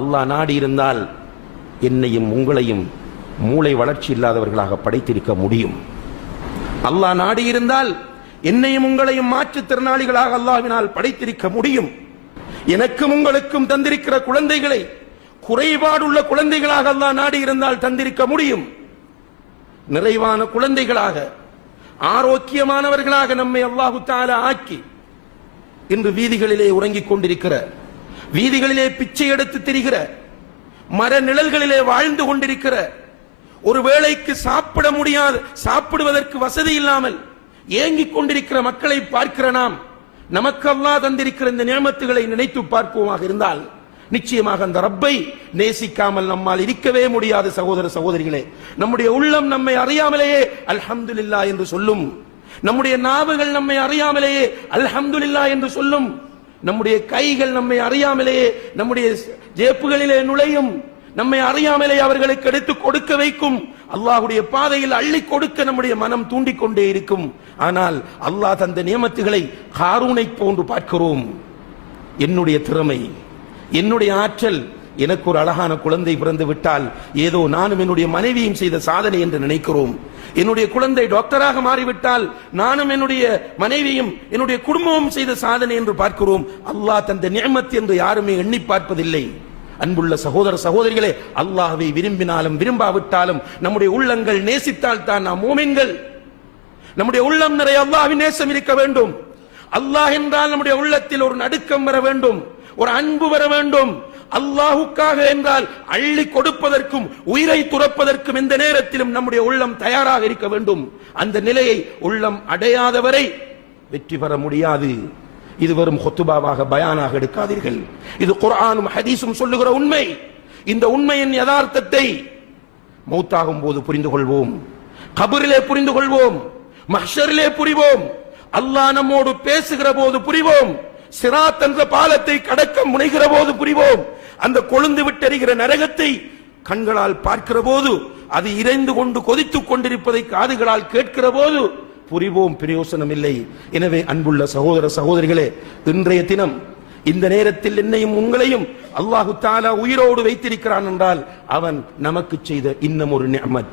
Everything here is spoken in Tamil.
அல்லாஹ் நாடி இருந்தால் என்னையும் உங்களையும் மூளை வளர்ச்சி இல்லாதவர்களாக படைத்திருக்க முடியும். அல்லாஹ் நாடி இருந்தால் என்னையும் உங்களையும் மாற்றுத்திறனாளிகளாக அல்லாஹ்வினால் படைத்திருக்க முடியும். எனக்கும் உங்களுக்கும் தந்திருக்கிற குழந்தைகளை குறைபாடுள்ள குழந்தைகளாக அல்லாஹ் நாடி இருந்தால் தந்திருக்க முடியும். நிறைவான குழந்தைகளாக ஆரோக்கியமானவர்களாக நம்மை அல்லாஹு தஆலா ஆக்கி இன்று வீதிகளிலே உறங்கிக் கொண்டிருக்கிற, வீதிகளிலே பிச்சை எடுத்து திரிகிற, மர நிழல்களிலே வாழ்ந்து கொண்டிருக்கிற, ஒரு வேளைக்கு சாப்பிட முடியாது, சாப்பிடுவதற்கு வசதி இல்லாமல் ஏங்கிக் கொண்டிருக்கிற மக்களை பார்க்கிற நாம், நமக்கு அல்லாஹ் தந்திருக்கிற இந்த நியமத்துகளை நினைத்து பார்ப்போமாக இருந்தால் நிச்சயமாக அந்த ரப்பை நேசிக்காமல் நம்மால் இருக்கவே முடியாது. சகோதர சகோதரிகளே, நம்முடைய உள்ளம் நம்மை அறியாமலேயே அல்ஹம்துலில்லாஹ் என்று சொல்லும். நம்முடைய நாவுகள் நம்மை அறியாமலேயே அல்ஹம்துலில்லாஹ் என்று சொல்லும். நம்முடைய கைகள் நம்மை அறியாமலேயே நம்முடைய ஜேப்புகளிலே நுழையும். நம்மை அறியாமலே அவர்களுக்கு எடுத்து கொடுக்க வைக்கும். அல்லாஹ்வுடைய பாதையில் அள்ளி கொடுக்க நம்முடைய மனம் தூண்டிக்கொண்டே இருக்கும். ஆனால் அல்லாஹ் தந்த நியமத்துகளை காரூனை போன்று பார்க்கிறோம். என்னுடைய திறமை, என்னுடைய ஆற்றல், எனக்கு ஒரு அழகான குழந்தை பிறந்து விட்டால் ஏதோ நானும் என்னுடைய மனைவியும் செய்த சாதனை என்று நினைக்கிறோம். என்னுடைய குழந்தை டாக்டராக மாறிவிட்டால் நானும் என்னுடைய மனைவியும் என்னுடைய குடும்பமும் செய்த சாதனை என்று பார்க்கிறோம். அல்லாஹ் தந்த நியமத் என்று யாருமே எண்ணி பார்ப்பதில்லை. அன்புள்ள சகோதர சகோதரிகளே, அல்லாஹ்வை விரும்பினாலும் விரும்பாவிட்டாலும் நம்முடைய உள்ளங்கள் நேசித்தால் தான் நாம் மூமின்கள். நம்முடைய உள்ளம் நிறைய அல்லாஹ்வின் நேசம் இருக்க வேண்டும். அல்லாஹ் என்றால் நம்முடைய உள்ளத்தில் ஒரு நடுக்கம் வர வேண்டும், ஒரு அன்பு வர வேண்டும். அல்லாஹுக்காக என்றால் அள்ளி கொடுப்பதற்கும் உயிரை துறப்பதற்கும் எந்த நேரத்திலும் நம்முடைய உள்ளம் தயாராக இருக்க வேண்டும். அந்த நிலையை உள்ளம் அடையாதவரை வெற்றி பெற முடியாது. இது வெறும் ஹுத்துபாவாக பயானாக எடுக்காதீர்கள். இது குர்ஆனும் ஹதீஸும் சொல்லுகிற உண்மை. இந்த உண்மையின் யதார்த்தத்தை மௌத்தாகும் போது புரிந்து கொள்வோம், கபரிலே புரிந்து கொள்வோம், மஹ்ஷரிலே புரிவோம், அல்லாஹ் நம்மோடு பேசுகிற போது புரிவோம், சிராத் என்ற பாலத்தை கடக்க முனைகிற போது புரிவோம், அந்த கொழுந்து விட்டெறிகிற நரகத்தை கண்களால் பார்க்கிற போது, அது இறைந்து கொண்டு கொதித்துக் கொண்டிருப்பதை காதுகளால் கேட்கிற போது புரிவோம். பிரயோசனம் இல்லை. எனவே அன்புள்ள சகோதர சகோதரிகளே, இன்றைய தினம் இந்த நேரத்தில் என்னையும் உங்களையும் அல்லாஹு தஆலா உயிரோடு வைத்திருக்கிறான் என்றால் அவன் நமக்கு செய்த இன்னும் ஒரு நிஅமத்.